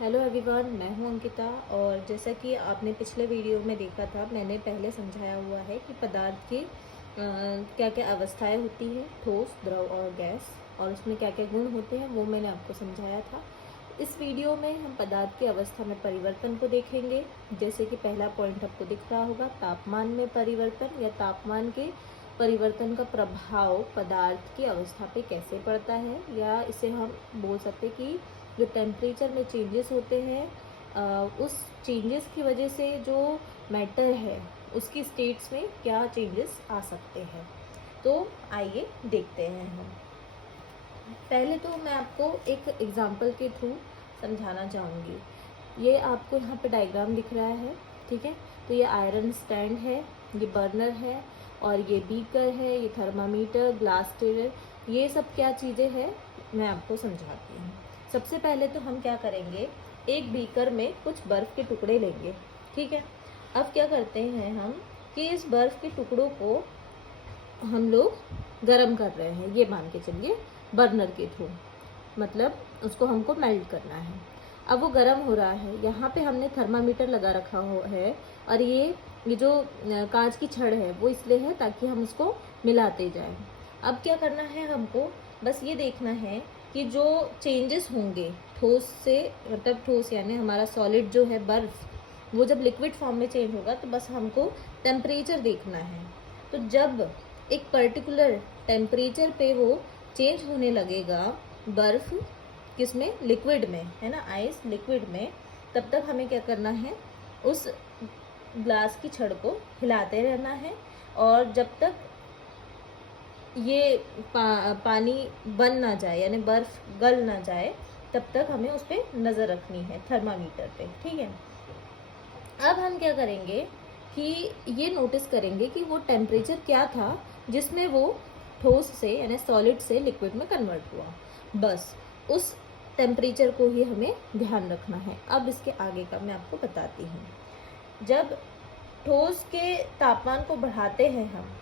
Hello everyone, मैं हूं अंकिता। और जैसा कि आपने पिछले वीडियो में देखा था, मैंने पहले समझाया हुआ है कि पदार्थ की क्या क्या अवस्थाएं होती हैं, ठोस, द्रव और गैस, और उसमें क्या क्या गुण होते हैं, वो मैंने आपको समझाया था। इस वीडियो में हम पदार्थ की अवस्था में परिवर्तन को देखेंगे। जैसे कि पहला पॉइंट आपको दिख रहा होगा, तापमान में परिवर्तन या तापमान के परिवर्तन का प्रभाव पदार्थ की अवस्था पे कैसे पड़ता है, या इसे हम बोल सकते हैं कि जो टेम्परेचर में चेंजेस होते हैं, उस चेंजेस की वजह से जो मैटर है उसकी स्टेट्स में क्या चेंजेस आ सकते हैं। तो आइए देखते हैं हम। पहले तो मैं आपको एक एग्जांपल के थ्रू समझाना चाहूँगी। ये आपको यहाँ पे डायग्राम दिख रहा है, ठीक है। तो ये आयरन स्टैंड है, ये बर्नर है, और ये बीकर है, ये थर्मामीटर, ग्लास स्टेरर, ये सब क्या चीज़ें हैं मैं आपको समझाती हूँ। सबसे पहले तो हम क्या करेंगे, एक बीकर में कुछ बर्फ़ के टुकड़े लेंगे, ठीक है। अब क्या करते हैं हम कि इस बर्फ़ के टुकड़ों को हम लोग गरम कर रहे हैं, ये मान के चलिए, बर्नर के थ्रू, मतलब उसको हमको मेल्ट करना है। अब वो गर्म हो रहा है, यहाँ पे हमने थर्मामीटर लगा रखा हो है, और ये जो कांच की छड़ है वो इसलिए है ताकि हम उसको मिलाते जाएं। अब क्या करना है हमको, बस ये देखना है कि जो चेंजेस होंगे ठोस से, मतलब ठोस यानी हमारा सॉलिड जो है बर्फ, वो जब लिक्विड फॉर्म में चेंज होगा तो बस हमको टेम्परेचर देखना है। तो जब एक पर्टिकुलर टेम्परेचर पे वो चेंज होने लगेगा बर्फ, किसमें, लिक्विड में, है ना, आइस लिक्विड में, तब तक हमें क्या करना है, उस ग्लास की छड़ को हिलाते रहना है। और जब तक ये पानी बन ना जाए, यानी बर्फ गल ना जाए, तब तक हमें उस पर नज़र रखनी है थर्मामीटर पे, ठीक है। अब हम क्या करेंगे कि ये नोटिस करेंगे कि वो टेम्परेचर क्या था जिसमें वो ठोस से यानी सॉलिड से लिक्विड में कन्वर्ट हुआ। बस उस टेम्परेचर को ही हमें ध्यान रखना है। अब इसके आगे का मैं आपको बताती हूँ। जब ठोस के तापमान को बढ़ाते हैं हम,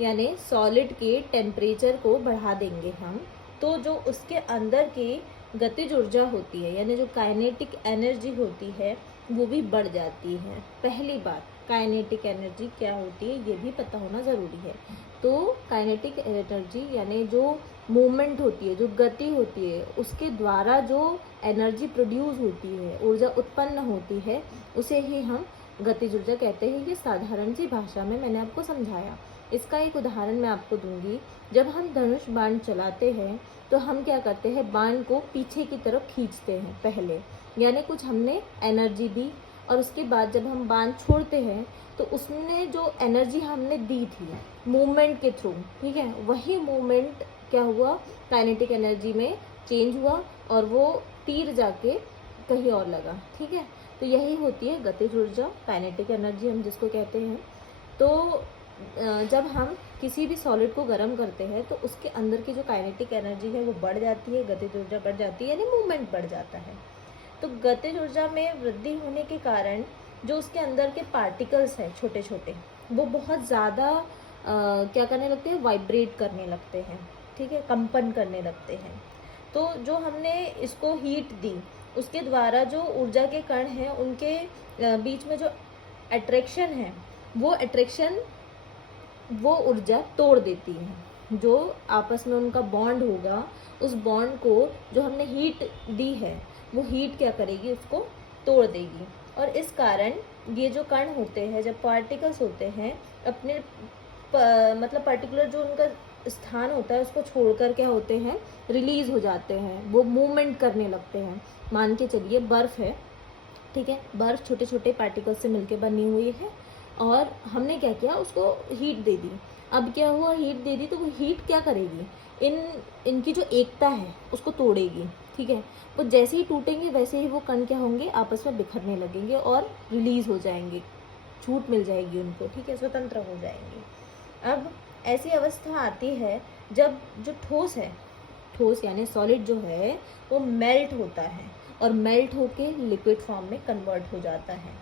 यानी सॉलिड के टेम्परेचर को बढ़ा देंगे हम, तो जो उसके अंदर की गतिज ऊर्जा होती है, यानी जो काइनेटिक एनर्जी होती है, वो भी बढ़ जाती है। पहली बात, काइनेटिक एनर्जी क्या होती है ये भी पता होना ज़रूरी है। तो काइनेटिक एनर्जी यानी जो मूवमेंट होती है, जो गति होती है, उसके द्वारा जो एनर्जी प्रोड्यूस होती है, ऊर्जा उत्पन्न होती है, उसे ही हम गतिज ऊर्जा कहते हैं। ये साधारण सी भाषा में मैंने आपको समझाया। इसका एक उदाहरण मैं आपको दूंगी। जब हम धनुष बाण चलाते हैं तो हम क्या करते हैं, बाण को पीछे की तरफ खींचते हैं पहले, यानी कुछ हमने एनर्जी दी, और उसके बाद जब हम बाण छोड़ते हैं तो उसमें जो एनर्जी हमने दी थी मूवमेंट के थ्रू, ठीक है, वही मूवमेंट क्या हुआ, काइनेटिक एनर्जी में चेंज हुआ, और वो तीर जाके कहीं और लगा, ठीक है। तो यही होती है गतिज ऊर्जा, काइनेटिक एनर्जी हम जिसको कहते हैं। तो जब हम किसी भी सॉलिड को गर्म करते हैं तो उसके अंदर की जो काइनेटिक एनर्जी है वो बढ़ जाती है, गतिज ऊर्जा बढ़ जाती है, यानी मूवमेंट बढ़ जाता है। तो गतिज ऊर्जा में वृद्धि होने के कारण जो उसके अंदर के पार्टिकल्स हैं छोटे छोटे, वो बहुत ज़्यादा क्या करने लगते हैं, वाइब्रेट करने लगते हैं, ठीक है, कंपन करने लगते हैं। तो जो हमने इसको हीट दी, उसके द्वारा जो ऊर्जा के कण हैं उनके बीच में जो अट्रैक्शन है, वो अट्रैक्शन वो ऊर्जा तोड़ देती है। जो आपस में उनका बॉन्ड होगा, उस बॉन्ड को जो हमने हीट दी है, वो हीट क्या करेगी, उसको तोड़ देगी। और इस कारण ये जो कण होते हैं, जब पार्टिकल्स होते हैं, अपने मतलब पर्टिकुलर जो उनका स्थान होता है उसको छोड़कर क्या होते हैं, रिलीज हो जाते हैं, वो मूवमेंट करने लगते हैं। मान के चलिए बर्फ़ है, ठीक है, बर्फ़ छोटे छोटे पार्टिकल से मिलकर बनी हुई है, और हमने क्या किया, उसको हीट दे दी। अब क्या हुआ, हीट दे दी तो वो हीट क्या करेगी, इनकी जो एकता है उसको तोड़ेगी, ठीक है। वो जैसे ही टूटेंगे वैसे ही वो कण क्या होंगे, आपस में बिखरने लगेंगे और रिलीज हो जाएंगे, छूट मिल जाएगी उनको, ठीक है, स्वतंत्र हो जाएंगे। अब ऐसी अवस्था आती है जब जो ठोस है, ठोस यानी सॉलिड जो है, वो मेल्ट होता है, और मेल्ट होके लिक्विड फॉर्म में कन्वर्ट हो जाता है।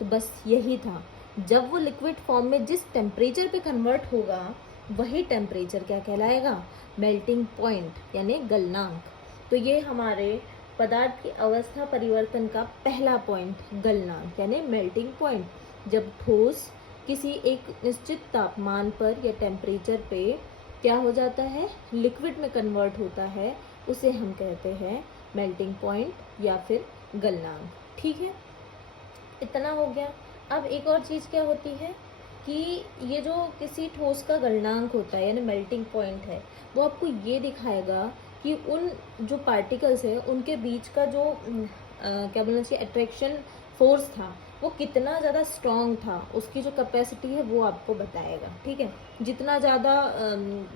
तो बस यही था, जब वो लिक्विड फॉर्म में जिस टेम्परेचर पे कन्वर्ट होगा, वही टेम्परेचर क्या कहलाएगा, मेल्टिंग पॉइंट यानी गलनांक। तो ये हमारे पदार्थ की अवस्था परिवर्तन का पहला पॉइंट गलनांक यानी मेल्टिंग पॉइंट। जब ठोस किसी एक निश्चित तापमान पर या टेम्परेचर पे क्या हो जाता है, लिक्विड में कन्वर्ट होता है, उसे हम कहते हैं मेल्टिंग पॉइंट या फिर गलनांक। ठीक है, इतना हो गया। अब एक और चीज़ क्या होती है कि ये जो किसी ठोस का गलनांक होता है यानी मेल्टिंग पॉइंट है, वो आपको ये दिखाएगा कि उन जो पार्टिकल्स है उनके बीच का जो क्या बोलना चाहिए अट्रैक्शन फोर्स था वो कितना ज़्यादा स्ट्रॉन्ग था, उसकी जो कैपेसिटी है वो आपको बताएगा। ठीक है, जितना ज़्यादा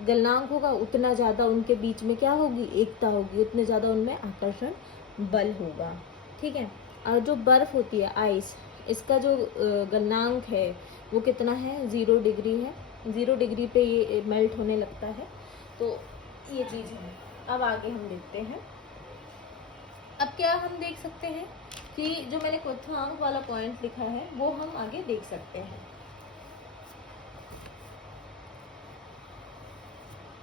गलनांक होगा उतना ज़्यादा उनके बीच में क्या होगी, एकता होगी, उतने ज़्यादा उनमें आकर्षण बल होगा। ठीक है, और जो बर्फ़ होती है आइस, इसका जो गलनांक है वो कितना है, 0 डिग्री है। 0 डिग्री पे ये मेल्ट होने लगता है। तो ये चीज़ है। अब आगे हम देखते हैं। अब क्या हम देख सकते हैं कि जो मैंने क्वथनांक वाला पॉइंट लिखा है वो हम आगे देख सकते हैं।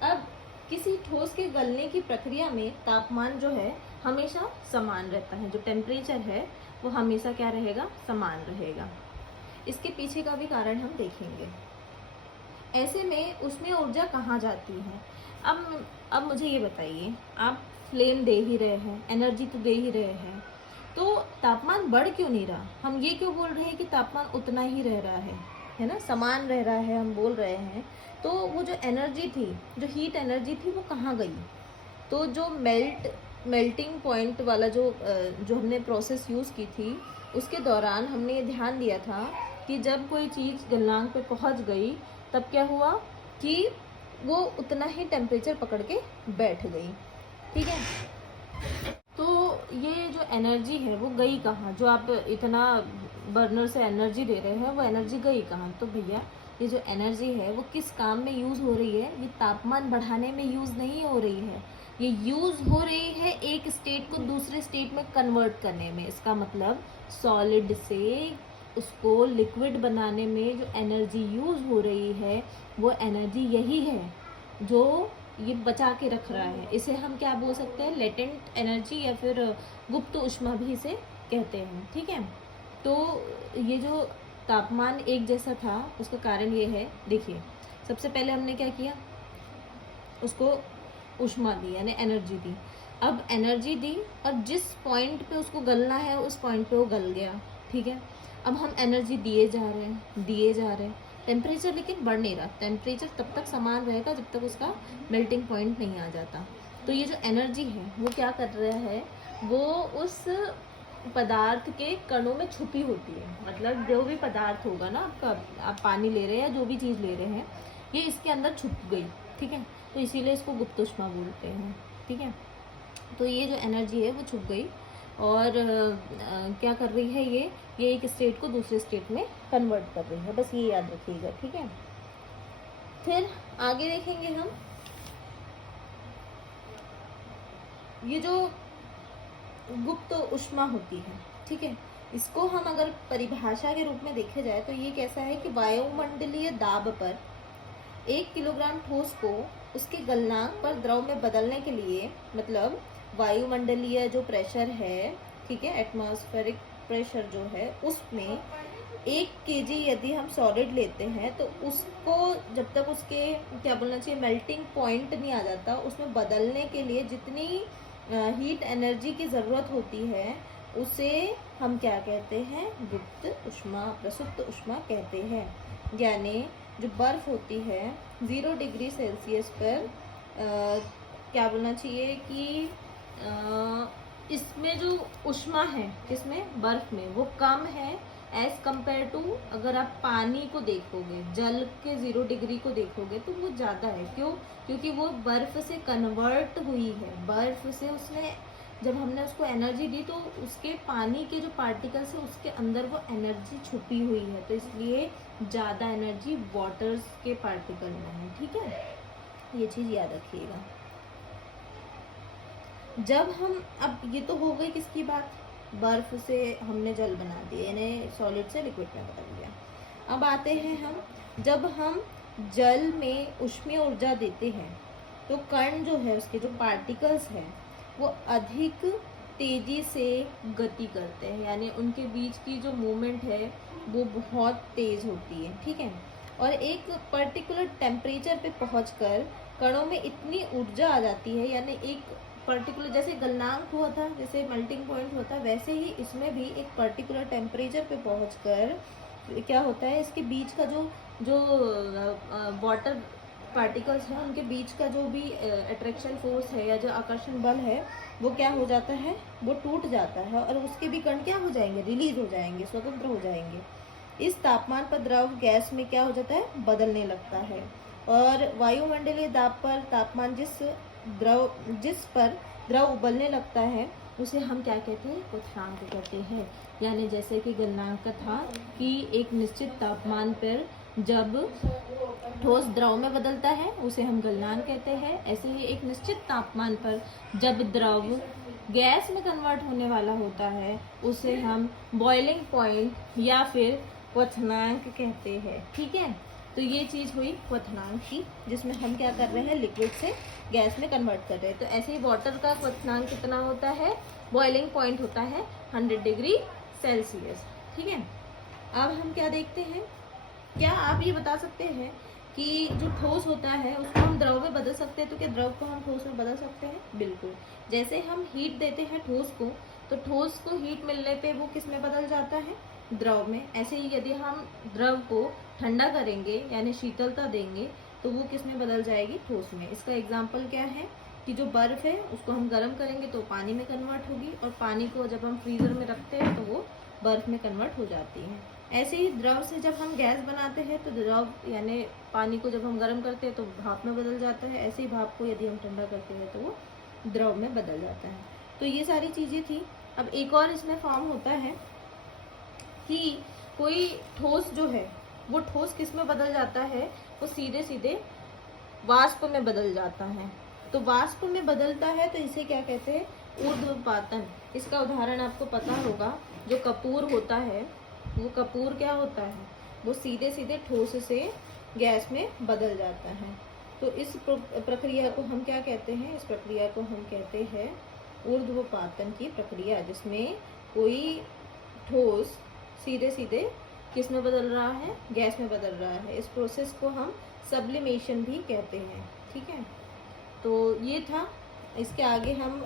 अब किसी ठोस के गलने की प्रक्रिया में तापमान जो है हमेशा समान रहता है, जो टेम्परेचर है वो हमेशा क्या रहेगा, समान रहेगा। इसके पीछे का भी कारण हम देखेंगे। ऐसे में उसमें ऊर्जा कहाँ जाती है। अब मुझे ये बताइए, आप फ्लेम दे ही रहे हैं, एनर्जी तो दे ही रहे हैं, तो तापमान बढ़ क्यों नहीं रहा। हम ये क्यों बोल रहे हैं कि तापमान उतना ही रह रहा है ना, समान रह रहा है, हम बोल रहे हैं। तो वो जो एनर्जी थी, जो हीट एनर्जी थी, वो कहाँ गई। तो जो मेल्टिंग पॉइंट वाला जो हमने प्रोसेस यूज़ की थी, उसके दौरान हमने ये ध्यान दिया था कि जब कोई चीज़ गलनांक पे पहुंच गई तब क्या हुआ कि वो उतना ही टेम्परेचर पकड़ के बैठ गई। ठीक है, तो ये जो एनर्जी है वो गई कहाँ, जो आप इतना बर्नर से एनर्जी दे रहे हैं वो एनर्जी गई कहाँ। तो भैया ये जो एनर्जी है वो किस काम में यूज़ हो रही है, ये तापमान बढ़ाने में यूज़ नहीं हो रही है, ये यूज़ हो रही है एक स्टेट को दूसरे स्टेट में कन्वर्ट करने में। इसका मतलब सॉलिड से उसको लिक्विड बनाने में जो एनर्जी यूज़ हो रही है वो एनर्जी यही है जो ये बचा के रख रहा है। इसे हम क्या बोल सकते हैं, लेटेंट एनर्जी या फिर गुप्त ऊष्मा भी इसे कहते हैं। ठीक है, तो ये जो तापमान एक जैसा था उसका कारण ये है, देखिए सबसे पहले हमने क्या किया, उसको ऊष्मा दी यानी एनर्जी दी। अब एनर्जी दी और जिस पॉइंट पे उसको गलना है उस पॉइंट पे वो गल गया। ठीक है, अब हम एनर्जी दिए जा रहे हैं, टेम्परेचर लेकिन बढ़ नहीं रहा। टेम्परेचर तब तक समान रहेगा जब तक उसका मेल्टिंग पॉइंट नहीं आ जाता। तो ये जो एनर्जी है वो क्या कर रहा है, वो उस पदार्थ के कणों में छुपी होती है। मतलब जो भी पदार्थ होगा ना आपका, आप पानी ले रहे हैं या जो भी चीज़ ले रहे हैं, ये इसके अंदर छुप गई। ठीक है, तो इसीलिए इसको गुप्त ऊष्मा बोलते हैं। ठीक है, तो ये जो एनर्जी है वो छुप गई और क्या कर रही है, ये एक स्टेट को दूसरे स्टेट में कन्वर्ट कर रही है। बस ये याद रखिएगा। ठीक है, फिर आगे देखेंगे हम। ये जो गुप्त ऊष्मा होती है, ठीक है, इसको हम अगर परिभाषा के रूप में देखे जाए तो ये कैसा है कि वायुमंडलीय दाब पर 1 किलोग्राम ठोस को उसके गलनांक पर द्रव में बदलने के लिए, मतलब वायुमंडलीय जो प्रेशर है, ठीक है, एटमॉस्फेरिक प्रेशर जो है, उसमें 1 केजी यदि हम सॉलिड लेते हैं तो उसको जब तक उसके क्या बोलना चाहिए मेल्टिंग पॉइंट नहीं आ जाता, उसमें बदलने के लिए जितनी हीट एनर्जी की ज़रूरत होती है उसे हम क्या कहते हैं, गुप्त ऊष्मा, प्रसुप्त ऊष्मा कहते हैं। यानी जो बर्फ़ होती है 0 डिग्री सेल्सियस पर क्या बोलना चाहिए कि इसमें जो ऊष्मा है, किसमें, बर्फ़ में, वो कम है एज़ कम्पेयर टू अगर आप पानी को देखोगे, जल के 0 डिग्री को देखोगे तो वो ज़्यादा है। क्यों, क्योंकि वो बर्फ़ से कन्वर्ट हुई है। बर्फ़ से उसने जब हमने उसको एनर्जी दी तो उसके पानी के जो पार्टिकल्स है उसके अंदर वो एनर्जी छुपी हुई है, तो इसलिए ज़्यादा एनर्जी वाटर्स के पार्टिकल में है। ठीक है, ये चीज़ याद रखिएगा। जब हम, अब ये तो हो गई किसकी बात, बर्फ से हमने जल बना दिया यानी सॉलिड से लिक्विड में बदल दिया। अब आते हैं हम, जब हम जल में ऊष्मीय ऊर्जा देते हैं तो कण जो है उसके जो पार्टिकल्स हैं वो अधिक तेजी से गति करते हैं, यानी उनके बीच की जो मूवमेंट है वो बहुत तेज होती है, ठीक है। और एक पर्टिकुलर टेम्परेचर पे पहुंचकर कणों में इतनी ऊर्जा आ जाती है, यानी एक पर्टिकुलर, जैसे गलनांक हुआ था, जैसे मेल्टिंग पॉइंट होता है, वैसे ही इसमें भी एक पर्टिकुलर टेम्परेचर पे पहुंचकर क्या होता है, इसके बीच का जो जो वाटर पार्टिकल्स हैं उनके बीच का जो भी अट्रैक्शन फोर्स है या जो आकर्षण बल है वो क्या हो जाता है, वो टूट जाता है और उसके भी कण क्या हो जाएंगे, रिलीज हो जाएंगे, स्वतंत्र हो जाएंगे। इस तापमान पर द्रव गैस में क्या हो जाता है, बदलने लगता है। और वायुमंडलीय दाब पर तापमान जिस पर द्रव उबलने लगता है उसे हम क्या कहते हैं, क्वथनांक कहते हैं। यानी जैसे कि गलनांक था कि एक निश्चित तापमान पर जब ठोस द्रव में बदलता है उसे हम गलनांक कहते हैं, ऐसे ही एक निश्चित तापमान पर जब द्रव गैस में कन्वर्ट होने वाला होता है उसे हम बॉइलिंग पॉइंट या फिर क्वथनांक कहते हैं, ठीक है। तो ये चीज़ हुई क्वथनांक की, जिसमें हम क्या कर रहे हैं, लिक्विड से गैस में कन्वर्ट कर रहे हैं। तो ऐसे ही वाटर का क्वथनांक कितना होता है, बॉइलिंग पॉइंट होता है 100 डिग्री सेल्सियस, ठीक है। अब हम क्या देखते हैं, क्या आप ये बता सकते हैं कि जो ठोस होता है उसको हम द्रव में बदल सकते हैं, तो क्या द्रव को हम ठोस में बदल सकते हैं, बिल्कुल। जैसे हम हीट देते हैं ठोस को, तो ठोस को हीट मिलने पे वो किस में बदल जाता है, द्रव में। ऐसे ही यदि हम द्रव को ठंडा करेंगे यानी शीतलता देंगे तो वो किस में बदल जाएगी, ठोस में। इसका एग्जाम्पल क्या है कि जो बर्फ है उसको हम गर्म करेंगे तो पानी में कन्वर्ट होगी, और पानी को जब हम फ्रीजर में रखते हैं तो वो बर्फ में कन्वर्ट हो जाती है। ऐसे ही द्रव से जब हम गैस बनाते हैं तो द्रव यानी पानी को जब हम गर्म करते हैं तो भाप में बदल जाता है, ऐसे ही भाप को यदि हम ठंडा करते हैं तो वो द्रव में बदल जाता है। तो ये सारी चीज़ें थी। अब एक और इसमें फॉर्म होता है कि कोई ठोस जो है वो ठोस किस में बदल जाता है, वो सीधे सीधे वाष्प में बदल जाता है। तो वाष्प में बदलता है तो इसे क्या कहते हैं, ऊर्ध्वपातन। इसका उदाहरण आपको पता होगा, जो कपूर होता है, वो कपूर क्या होता है, वो सीधे सीधे ठोस से गैस में बदल जाता है। तो इस प्रक्रिया को हम क्या कहते हैं, इस प्रक्रिया को हम कहते हैं ऊर्ध्वपातन की प्रक्रिया, जिसमें कोई ठोस सीधे सीधे किस में बदल रहा है, गैस में बदल रहा है। इस प्रोसेस को हम सब्लिमेशन भी कहते हैं, ठीक है। तो ये था। इसके आगे हम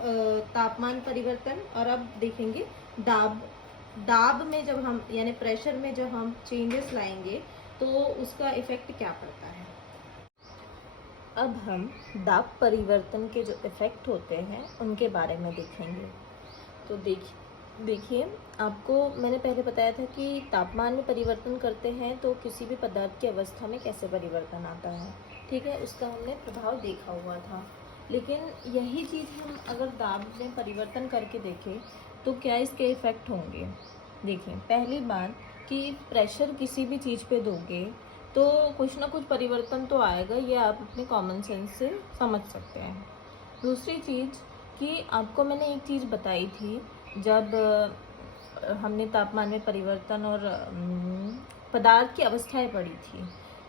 तापमान परिवर्तन और अब देखेंगे दाब में जब हम यानी प्रेशर में जब हम चेंजेस लाएंगे तो उसका इफेक्ट क्या पड़ता है। अब हम दाब परिवर्तन के जो इफेक्ट होते हैं उनके बारे में देखेंगे। तो देखिए आपको मैंने पहले बताया था कि तापमान में परिवर्तन करते हैं तो किसी भी पदार्थ की अवस्था में कैसे परिवर्तन आता है, ठीक है, उसका हमने प्रभाव देखा हुआ था। लेकिन यही चीज़ हम अगर दाब में परिवर्तन करके देखें तो क्या इसके इफ़ेक्ट होंगे। देखिए पहली बात कि प्रेशर किसी भी चीज़ पे दोगे तो कुछ ना कुछ परिवर्तन तो आएगा, ये आप अपने कॉमन सेंस से समझ सकते हैं। दूसरी चीज़ कि आपको मैंने एक चीज़ बताई थी, जब हमने तापमान में परिवर्तन और पदार्थ की अवस्थाएं पढ़ी थी,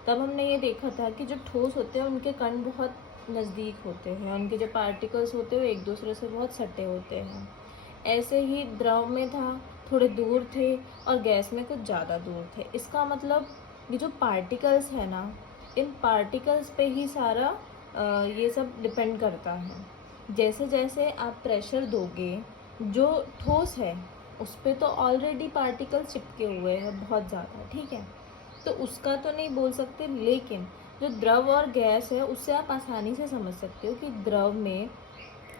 तब हमने ये देखा था कि जो ठोस होते हैं उनके कण बहुत नज़दीक होते हैं, उनके जो पार्टिकल्स होते हैं वो एक दूसरे से बहुत सटे होते हैं। ऐसे ही द्रव में था, थोड़े दूर थे, और गैस में कुछ ज़्यादा दूर थे। इसका मतलब ये जो पार्टिकल्स है ना, इन पार्टिकल्स पे ही सारा ये सब डिपेंड करता है। जैसे जैसे आप प्रेशर दोगे, जो ठोस है उस पर तो ऑलरेडी पार्टिकल चिपके हुए हैं बहुत ज़्यादा, ठीक है, तो उसका तो नहीं बोल सकते। लेकिन जो द्रव और गैस है उससे आप आसानी से समझ सकते हो कि द्रव में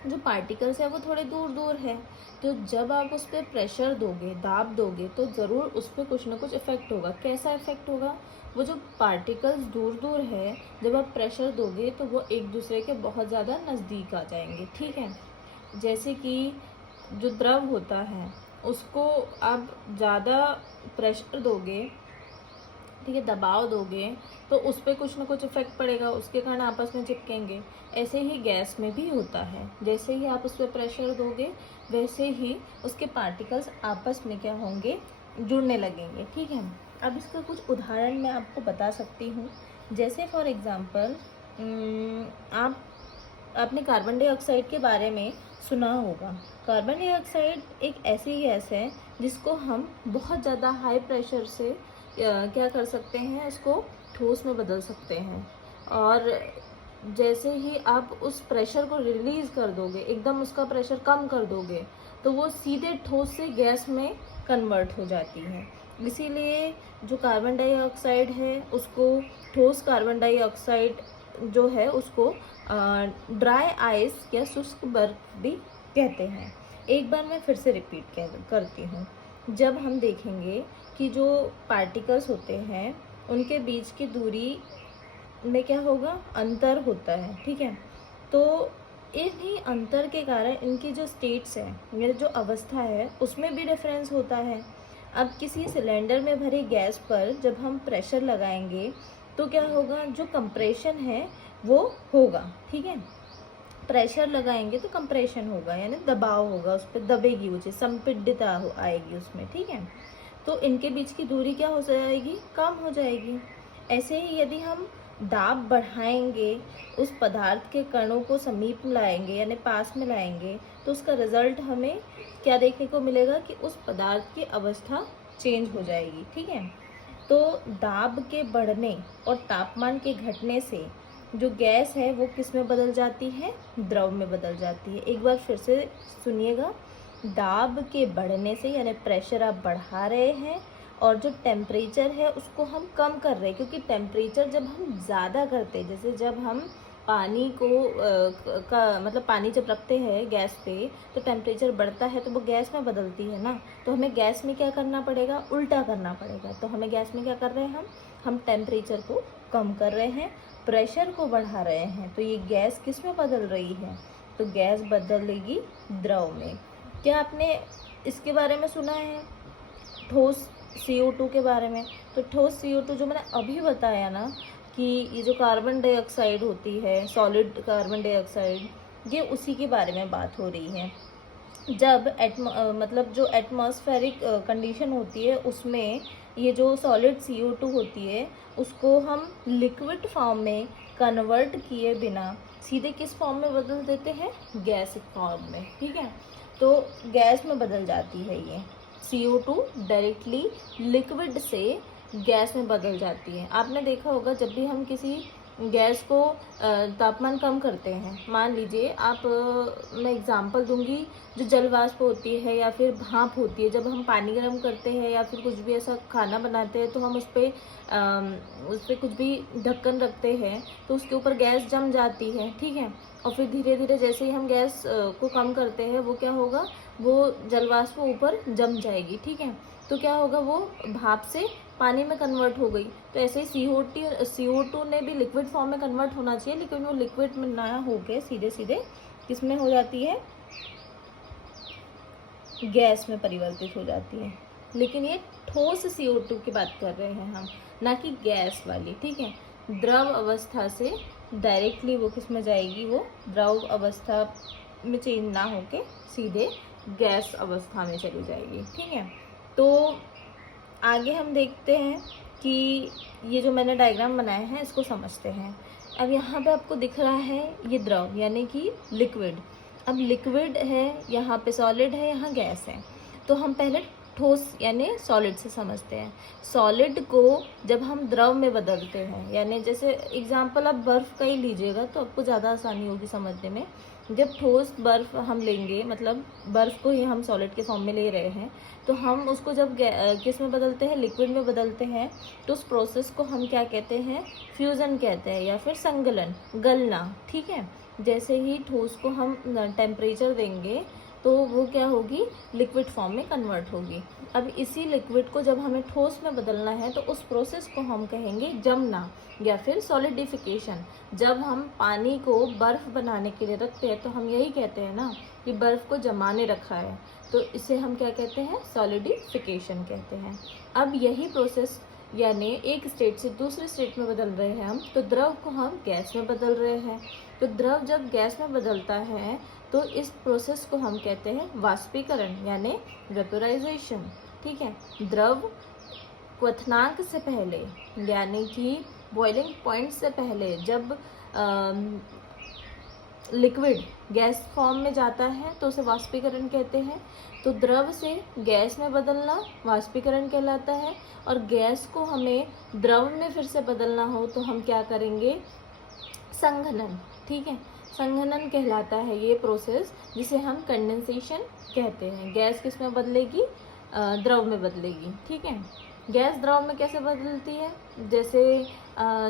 जो पार्टिकल्स है वो थोड़े दूर दूर है, तो जब आप उस पर प्रेशर दोगे, दाब दोगे, तो ज़रूर उस पर कुछ ना कुछ इफ़ेक्ट होगा। कैसा इफ़ेक्ट होगा, वो जो पार्टिकल्स दूर दूर है जब आप प्रेशर दोगे तो वो एक दूसरे के बहुत ज़्यादा नज़दीक आ जाएंगे, ठीक है। जैसे कि जो द्रव होता है उसको आप ज़्यादा प्रेशर दोगे, ठीक है, दबाव दोगे, तो उस पर कुछ ना कुछ इफेक्ट पड़ेगा, उसके कारण आपस में चिपकेंगे। ऐसे ही गैस में भी होता है, जैसे ही आप उस पर प्रेशर दोगे वैसे ही उसके पार्टिकल्स आपस में क्या होंगे, जुड़ने लगेंगे, ठीक है। अब इसका कुछ उदाहरण मैं आपको बता सकती हूँ। जैसे फॉर एग्ज़ाम्पल आप आपने कार्बन डाइऑक्साइड के बारे में सुना होगा। कार्बन डाइऑक्साइड एक ऐसी गैस है जिसको हम बहुत ज़्यादा हाई प्रेशर से क्या कर सकते हैं, इसको ठोस में बदल सकते हैं। और जैसे ही आप उस प्रेशर को रिलीज़ कर दोगे, एकदम उसका प्रेशर कम कर दोगे, तो वो सीधे ठोस से गैस में कन्वर्ट हो जाती है। इसीलिए जो कार्बन डाइऑक्साइड है उसको, ठोस कार्बन डाइऑक्साइड जो है उसको ड्राई आइस या शुष्क बर्फ भी कहते हैं। एक बार मैं फिर से रिपीट करती हूँ। जब हम देखेंगे कि जो पार्टिकल्स होते हैं उनके बीच की दूरी में क्या होगा, अंतर होता है, ठीक है। तो इन्हीं अंतर के कारण इनकी जो स्टेट्स है, मेरे जो अवस्था है, उसमें भी डिफरेंस होता है। अब किसी सिलेंडर में भरी गैस पर जब हम प्रेशर लगाएंगे तो क्या होगा, जो कंप्रेशन है वो होगा, ठीक है। प्रेशर लगाएंगे तो कंप्रेशन होगा, यानी दबाव होगा, उस पर दबेगी वो चीज़, संपीड़ितता आएगी उसमें, ठीक है। तो इनके बीच की दूरी क्या हो जाएगी, कम हो जाएगी। ऐसे ही यदि हम दाब बढ़ाएंगे, उस पदार्थ के कणों को समीप लाएंगे यानी पास में लाएंगे, तो उसका रिजल्ट हमें क्या देखने को मिलेगा कि उस पदार्थ की अवस्था चेंज हो जाएगी, ठीक है। तो दाब के बढ़ने और तापमान के घटने से जो गैस है वो किस में बदल जाती है, द्रव में बदल जाती है। एक बार फिर से सुनिएगा, दाब के बढ़ने से यानी प्रेशर आप बढ़ा रहे हैं और जो टेम्परेचर है उसको हम कम कर रहे हैं, क्योंकि टेम्परेचर जब हम ज़्यादा करते हैं, जैसे जब हम पानी को मतलब पानी जब रखते हैं गैस पे तो टेम्परेचर बढ़ता है तो वो गैस में बदलती है ना, तो हमें गैस में क्या करना पड़ेगा, उल्टा करना पड़ेगा। तो हमें गैस में क्या कर रहे हैं, हम टेम्परेचर को कम कर रहे हैं, प्रेशर को बढ़ा रहे हैं। तो ये गैस किस में बदल रही है, तो गैस बदलेगी द्रव में। क्या आपने इसके बारे में सुना है, ठोस CO2 के बारे में? तो ठोस CO2 जो मैंने अभी बताया ना कि ये जो कार्बन डाइऑक्साइड होती है, सॉलिड कार्बन डाइऑक्साइड, ये उसी के बारे में बात हो रही है। जब मतलब जो एटमॉस्फेरिक कंडीशन होती है उसमें ये जो सॉलिड CO2 होती है उसको हम लिक्विड फॉर्म में कन्वर्ट किए बिना सीधे किस फॉर्म में बदल देते हैं, गैस फॉर्म में, ठीक है। तो गैस में बदल जाती है ये CO2, डायरेक्टली लिक्विड से गैस में बदल जाती है। आपने देखा होगा जब भी हम किसी गैस को तापमान कम करते हैं, मान लीजिए आप मैं एग्जांपल दूंगी, जो जल वाष्प होती है या फिर भाप होती है, जब हम पानी गर्म करते हैं या फिर कुछ भी ऐसा खाना बनाते हैं तो हम उस पर कुछ भी ढक्कन रखते हैं तो उसके ऊपर गैस जम जाती है, ठीक है। और फिर धीरे धीरे जैसे ही हम गैस को कम करते हैं वो क्या होगा, वो जल वाष्प ऊपर जम जाएगी, ठीक है। तो क्या होगा, वो भाप से पानी में कन्वर्ट हो गई। तो ऐसे ही CO2 ने भी लिक्विड फॉर्म में कन्वर्ट होना चाहिए, लेकिन वो लिक्विड में ना होके सीधे सीधे किस में हो जाती है, गैस में परिवर्तित हो जाती है। लेकिन ये ठोस CO2 की बात कर रहे हैं हम, ना कि गैस वाली, ठीक है। द्रव अवस्था से डायरेक्टली वो किस में जाएगी, वो द्रव अवस्था में चेंज ना होके सीधे गैस अवस्था में चली जाएगी, ठीक है। तो आगे हम देखते हैं कि ये जो मैंने डायग्राम बनाया है इसको समझते हैं। अब यहाँ पे आपको दिख रहा है ये द्रव यानी कि लिक्विड। अब लिक्विड है, यहाँ पे सॉलिड है, यहाँ गैस है। तो हम पहले ठोस यानी सॉलिड से समझते हैं। सॉलिड को जब हम द्रव में बदलते हैं, यानी जैसे एग्जांपल आप बर्फ़ का ही लीजिएगा तो आपको ज़्यादा आसानी होगी समझने में। जब ठोस बर्फ़ हम लेंगे, मतलब बर्फ़ को ही हम सॉलिड के फॉर्म में ले रहे हैं, तो हम उसको जब किस में बदलते हैं, लिक्विड में बदलते हैं, तो उस प्रोसेस को हम क्या कहते हैं, फ्यूज़न कहते हैं या फिर संगलन, गलना, ठीक है। जैसे ही ठोस को हम टेम्परेचर देंगे तो वो क्या होगी, लिक्विड फॉर्म में कन्वर्ट होगी। अब इसी लिक्विड को जब हमें ठोस में बदलना है तो उस प्रोसेस को हम कहेंगे जमना या फिर सॉलिडिफिकेशन। जब हम पानी को बर्फ़ बनाने के लिए रखते हैं तो हम यही कहते हैं ना कि बर्फ़ को जमाने रखा है, तो इसे हम क्या कहते हैं, सॉलिडिफिकेशन कहते हैं। अब यही प्रोसेस यानी एक स्टेट से दूसरे स्टेट में बदल रहे हैं हम, तो द्रव को हम गैस में बदल रहे हैं। तो द्रव जब गैस में बदलता है तो इस प्रोसेस को हम कहते हैं वाष्पीकरण यानी वेपोराइजेशन, ठीक है। द्रव क्वथनांक से पहले यानी कि बॉइलिंग पॉइंट से पहले जब लिक्विड गैस फॉर्म में जाता है तो उसे वाष्पीकरण कहते हैं। तो द्रव से गैस में बदलना वाष्पीकरण कहलाता है, और गैस को हमें द्रव में फिर से बदलना हो तो हम क्या करेंगे, संघनन। ठीक है, संघनन कहलाता है ये प्रोसेस, जिसे हम कंडेंसेशन कहते हैं। गैस किस में बदलेगी, द्रव में बदलेगी। ठीक है, गैस द्रव में कैसे बदलती है, जैसे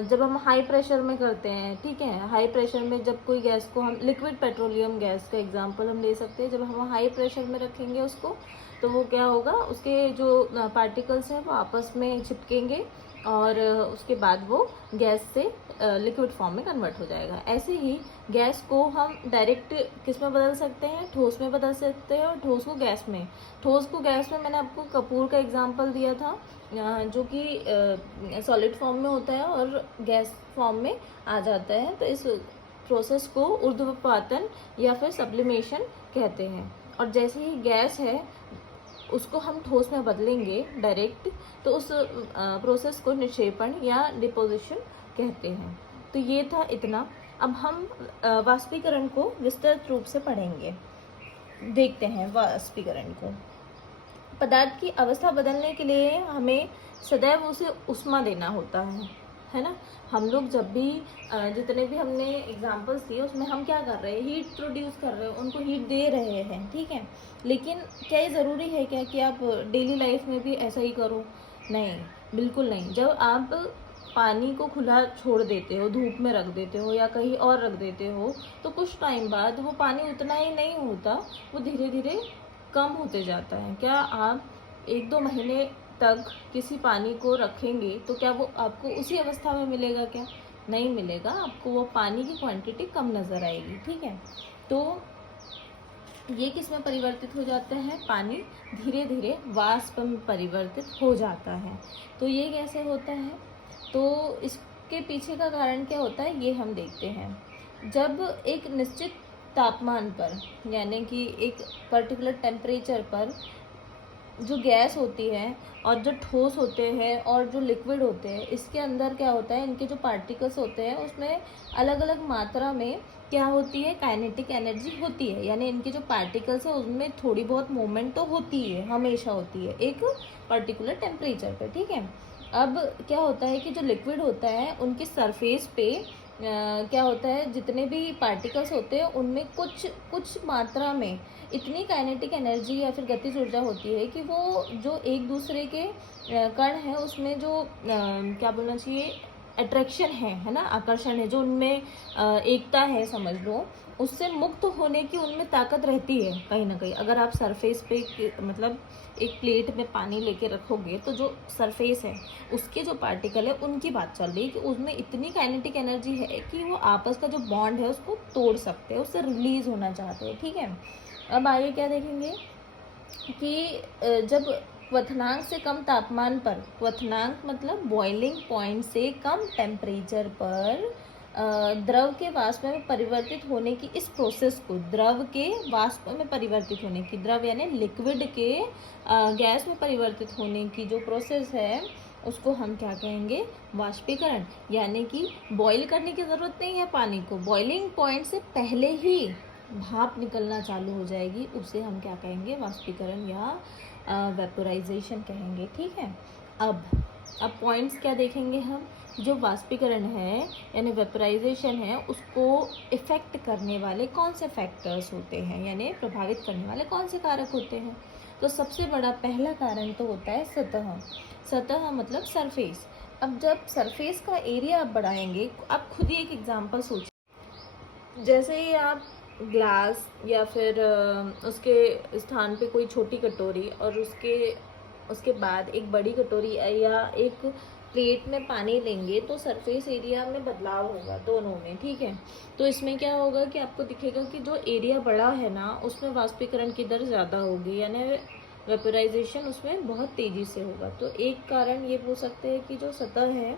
जब हम हाई प्रेशर में करते हैं। ठीक है, हाई प्रेशर में जब कोई गैस को हम, लिक्विड पेट्रोलियम गैस का एग्जांपल हम ले सकते हैं, जब हम हाई प्रेशर में रखेंगे उसको, तो वो क्या होगा, उसके जो पार्टिकल्स हैं वो आपस में चिपकेंगे और उसके बाद वो गैस से लिक्विड फॉर्म में कन्वर्ट हो जाएगा। ऐसे ही गैस को हम डायरेक्ट किस में बदल सकते हैं, ठोस में बदल सकते हैं, और ठोस को गैस में। ठोस को गैस में मैंने आपको कपूर का एग्जांपल दिया था, जो कि सॉलिड फॉर्म में होता है और गैस फॉर्म में आ जाता है। तो इस प्रोसेस को ऊर्ध्वपातन या फिर सब्लिमेशन कहते हैं। और जैसे ही गैस है उसको हम ठोस में बदलेंगे डायरेक्ट, तो उस प्रोसेस को निक्षेपण या डिपोजिशन कहते हैं। तो ये था इतना। अब हम वाष्पीकरण को विस्तृत रूप से पढ़ेंगे। देखते हैं वाष्पीकरण को। पदार्थ की अवस्था बदलने के लिए हमें सदैव उसे ऊष्मा देना होता है ना। हम लोग जब भी जितने भी हमने एग्जांपल्स दिए उसमें हम क्या कर रहे हैं, हीट प्रोड्यूस कर रहे हैं, उनको हीट दे रहे हैं। ठीक है, लेकिन क्या ये ज़रूरी है क्या कि आप डेली लाइफ में भी ऐसा ही करो? नहीं, बिल्कुल नहीं। जब आप पानी को खुला छोड़ देते हो, धूप में रख देते हो या कहीं और रख देते हो, तो कुछ टाइम बाद वो पानी उतना ही नहीं होता, वो धीरे धीरे कम होते जाता है। क्या आप 1-2 महीने तक किसी पानी को रखेंगे तो क्या वो आपको उसी अवस्था में मिलेगा? क्या नहीं मिलेगा, आपको वो पानी की क्वांटिटी कम नज़र आएगी। ठीक है, तो ये किस में परिवर्तित हो जाता है, पानी धीरे धीरे वाष्प में परिवर्तित हो जाता है। तो ये कैसे होता है, तो इसके पीछे का कारण क्या होता है ये हम देखते हैं। जब एक निश्चित तापमान पर, यानी कि एक पर्टिकुलर टेम्परेचर पर जो गैस होती है और जो ठोस होते हैं और जो लिक्विड होते हैं, इसके अंदर क्या होता है, इनके जो पार्टिकल्स होते हैं उसमें अलग अलग मात्रा में क्या होती है, काइनेटिक एनर्जी होती है। यानी इनके जो पार्टिकल्स है उनमें थोड़ी बहुत मूवमेंट तो होती है, हमेशा होती है एक पर्टिकुलर टेम्परेचर पर। ठीक है, अब क्या होता है कि जो लिक्विड होता है उनके सरफेस पे क्या होता है, जितने भी पार्टिकल्स होते हैं उनमें कुछ मात्रा में इतनी काइनेटिक एनर्जी या फिर गतिज ऊर्जा होती है कि वो जो एक दूसरे के कण है उसमें जो क्या बोलना चाहिए, अट्रैक्शन है ना, आकर्षण है, जो उनमें एकता है समझ लो, उससे मुक्त होने की उनमें ताकत रहती है कहीं ना कहीं। अगर आप सरफेस पे मतलब एक प्लेट में पानी लेके रखोगे तो जो सरफेस है उसके जो पार्टिकल है उनकी बात चल रही है कि उसमें इतनी काइनेटिक एनर्जी है कि वो आपस का जो बॉन्ड है उसको तोड़ सकते हैं, उससे रिलीज होना चाहते हैं। ठीक है, अब आगे क्या देखेंगे कि जब क्वथनांक से कम तापमान पर, क्वथनांक मतलब बॉइलिंग पॉइंट से कम टेम्परेचर पर द्रव के वाष्प में परिवर्तित होने की इस प्रोसेस को, द्रव के वाष्प में परिवर्तित होने की, द्रव यानी लिक्विड के गैस में परिवर्तित होने की जो प्रोसेस है उसको हम क्या कहेंगे, वाष्पीकरण। यानी कि बॉईल करने की ज़रूरत नहीं है पानी को, बॉइलिंग पॉइंट से पहले ही भाप निकलना चालू हो जाएगी, उसे हम क्या कहेंगे, वाष्पीकरण या वेपोराइजेशन कहेंगे। ठीक है, अब पॉइंट्स क्या देखेंगे हम, जो वाष्पीकरण है यानी वेपोराइजेशन है उसको इफ़ेक्ट करने वाले कौन से फैक्टर्स होते हैं, यानी प्रभावित करने वाले कौन से कारक होते हैं। तो सबसे बड़ा पहला कारण तो होता है सतह। सतह मतलब सरफेस। अब जब सरफेस का एरिया आप बढ़ाएंगे, आप खुद ही एक एग्जांपल सोचिए, जैसे ही आप ग्लास या फिर उसके स्थान पे कोई छोटी कटोरी और उसके बाद एक बड़ी कटोरी या एक प्लेट में पानी लेंगे तो सरफेस एरिया में बदलाव होगा दोनों में। ठीक है, तो इसमें क्या होगा कि आपको दिखेगा कि जो एरिया बड़ा है ना उसमें वाष्पीकरण की दर ज़्यादा होगी, यानी वेपोराइजेशन उसमें बहुत तेज़ी से होगा। तो एक कारण ये बोल सकते हैं कि जो सतह है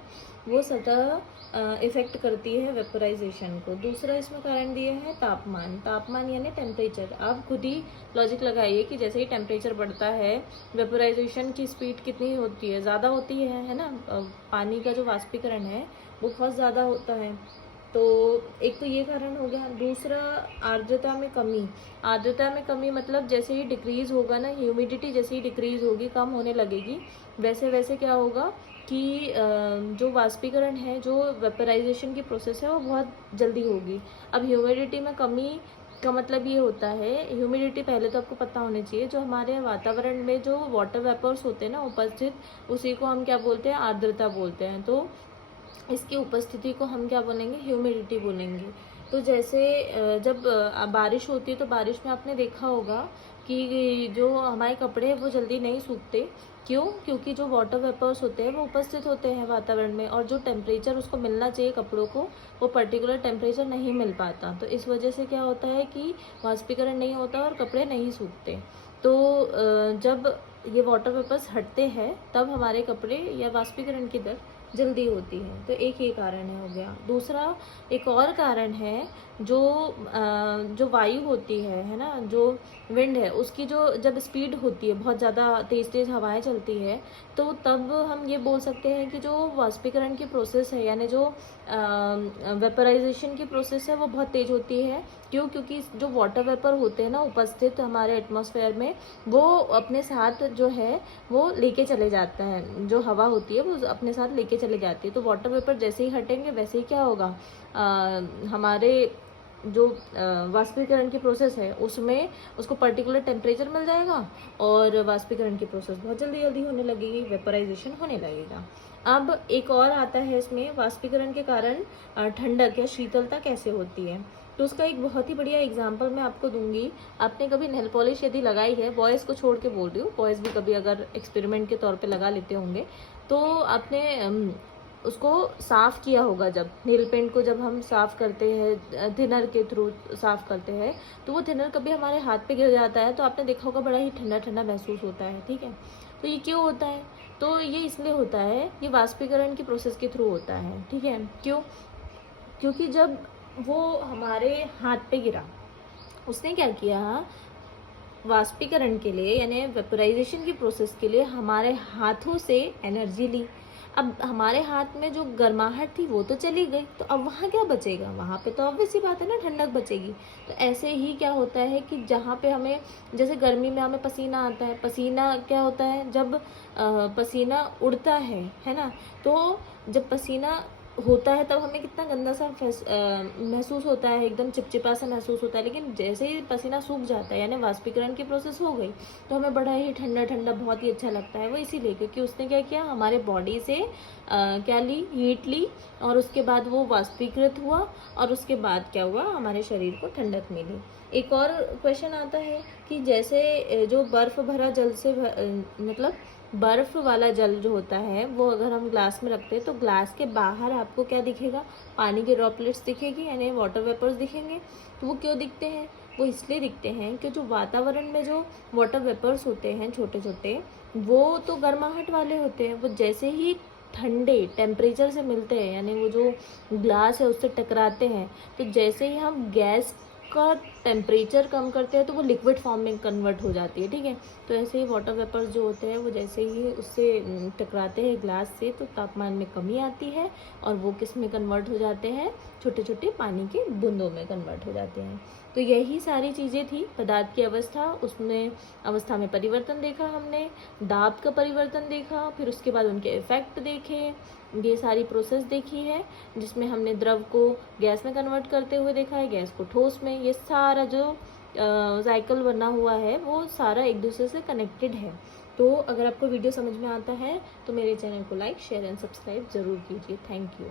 वो सतह इफ़ेक्ट करती है वेपोराइजेशन को। दूसरा इसमें कारण दिया है तापमान। तापमान यानी टेम्परेचर। आप खुद ही लॉजिक लगाइए कि जैसे ही टेम्परेचर बढ़ता है वेपोराइजेशन की स्पीड कितनी होती है, ज़्यादा होती है ना। पानी का जो वाष्पीकरण है वो बहुत ज़्यादा होता है। तो एक तो ये कारण हो गया। दूसरा, आर्द्रता में कमी। आर्द्रता में कमी मतलब जैसे ही डिक्रीज़ होगा ना, ह्यूमिडिटी जैसे ही डिक्रीज़ होगी, कम होने लगेगी, वैसे वैसे क्या होगा कि जो वाष्पीकरण है, जो वेपराइजेशन की प्रोसेस है, वो बहुत जल्दी होगी। अब ह्यूमिडिटी में कमी का मतलब ये होता है, ह्यूमिडिटी पहले तो आपको पता होना चाहिए, जो हमारे वातावरण में जो वाटर वेपर्स होते हैं ना उपस्थित, उसी को हम क्या बोलते हैं, आर्द्रता बोलते हैं। तो इसकी उपस्थिति को हम क्या बोलेंगे, ह्यूमिडिटी बोलेंगे। तो जैसे जब बारिश होती है, तो बारिश में आपने देखा होगा कि जो हमारे कपड़े हैं वो जल्दी नहीं सूखते। क्यों? क्योंकि जो वाटर वेपर्स होते हैं वो उपस्थित होते हैं वातावरण में, और जो टेम्परेचर उसको मिलना चाहिए कपड़ों को, वो पर्टिकुलर टेम्परेचर नहीं मिल पाता। तो इस वजह से क्या होता है कि वाष्पीकरण नहीं होता और कपड़े नहीं सूखते। तो जब ये वाटर वेपर्स हटते हैं तब हमारे कपड़े या वाष्पीकरण की दर जल्दी होती है। तो एक ये कारण है, हो गया। दूसरा, एक और कारण है, जो वायु होती है ना, जो विंड है, उसकी जो जब स्पीड होती है, बहुत ज़्यादा तेज़ तेज़ हवाएं चलती है, तो तब हम ये बोल सकते हैं कि जो वाष्पीकरण की प्रोसेस है, यानी जो वेपराइजेशन की प्रोसेस है, वो बहुत तेज़ होती है। क्यों? क्योंकि जो वाटर वेपर होते हैं ना उपस्थित हमारे एटमॉस्फेयर में, वो अपने साथ जो है वो लेके चले जाता है, जो हवा होती है वो अपने साथ लेके चले जाती है। तो वाटर वेपर जैसे ही हटेंगे वैसे ही क्या होगा, हमारे जो वाष्पीकरण की प्रोसेस है उसमें उसको पर्टिकुलर टेम्परेचर मिल जाएगा, और वाष्पीकरण की प्रोसेस बहुत जल्दी जल्दी होने लगेगी, वेपराइजेशन होने लगेगा। अब एक और आता है इसमें, वाष्पीकरण के कारण ठंडक या शीतलता कैसे होती है। तो उसका एक बहुत ही बढ़िया एग्जाम्पल मैं आपको दूंगी। आपने कभी नेल पॉलिश यदि लगाई है, बॉयज़ को छोड़ के बोल रही हूँ, बॉयज़ भी कभी अगर एक्सपेरिमेंट के तौर पे लगा लेते होंगे, तो आपने उसको साफ़ किया होगा। जब नेल पेंट को जब हम साफ़ करते हैं, थिनर के थ्रू साफ़ करते हैं, तो वो थिनर कभी हमारे हाथ पे गिर जाता है तो आपने देखा होगा बड़ा ही ठंडा ठंडा महसूस होता है, ठीक है। तो ये क्यों होता है? तो ये इसलिए होता है, ये वाष्पीकरण की प्रोसेस के थ्रू होता है, ठीक है। क्यों? क्योंकि जब वो हमारे हाथ पे गिरा, उसने क्या किया, वाष्पीकरण के लिए यानी वेपराइजेशन की प्रोसेस के लिए हमारे हाथों से एनर्जी ली। अब हमारे हाथ में जो गर्माहट थी वो तो चली गई, तो अब वहाँ क्या बचेगा, वहाँ पे तो ऑब्वियस सी बात है ना, ठंडक बचेगी। तो ऐसे ही क्या होता है कि जहाँ पे हमें, जैसे गर्मी में हमें पसीना आता है, पसीना क्या होता है, जब पसीना उड़ता है ना, तो जब पसीना होता है तब हमें कितना गंदा सा महसूस होता है, एकदम चिपचिपा सा महसूस होता है। लेकिन जैसे ही पसीना सूख जाता है, यानी वाष्पीकरण की प्रोसेस हो गई, तो हमें बड़ा ही ठंडा ठंडा बहुत ही अच्छा लगता है। वो इसीलिए क्योंकि उसने क्या किया, हमारे बॉडी से क्या ली, हीट ली, और उसके बाद वो वाष्पीकृत हुआ, और उसके बाद क्या हुआ, हमारे शरीर को ठंडक मिली। एक और क्वेश्चन आता है कि जैसे जो बर्फ भरा जल से मतलब बर्फ वाला जल जो होता है, वो अगर हम ग्लास में रखते हैं तो ग्लास के बाहर आपको क्या दिखेगा, पानी के ड्रॉपलेट्स दिखेगी, यानी वाटर वेपर्स दिखेंगे। तो वो क्यों दिखते हैं? वो इसलिए दिखते हैं कि जो वातावरण में जो वाटर वेपर्स होते हैं छोटे छोटे, वो तो गर्माहट वाले होते हैं। वो जैसे ही ठंडे टेम्परेचर से मिलते हैं, यानी वो जो ग्लास है उससे टकराते हैं, तो जैसे ही हम गैस का टेम्परेचर कम करते हैं तो वो लिक्विड फॉर्म में कन्वर्ट हो जाती है, ठीक है। तो ऐसे ही वाटर वेपर्स जो होते हैं वो जैसे ही उससे टकराते हैं ग्लास से, तो तापमान में कमी आती है, और वो किस में कन्वर्ट हो जाते हैं, छोटे छोटे पानी के बूंदों में कन्वर्ट हो जाते हैं। तो यही सारी चीज़ें थी, पदार्थ की अवस्था, उसमें अवस्था में परिवर्तन देखा हमने, दाब का परिवर्तन देखा, फिर उसके बाद उनके इफेक्ट देखे, ये सारी प्रोसेस देखी है, जिसमें हमने द्रव को गैस में कन्वर्ट करते हुए देखा है, गैस को ठोस में। ये सारा जो साइकिल बना हुआ है वो सारा एक दूसरे से कनेक्टेड है। तो अगर आपको वीडियो समझ में आता है तो मेरे चैनल को लाइक, शेयर एंड सब्सक्राइब ज़रूर कीजिए। Thank you.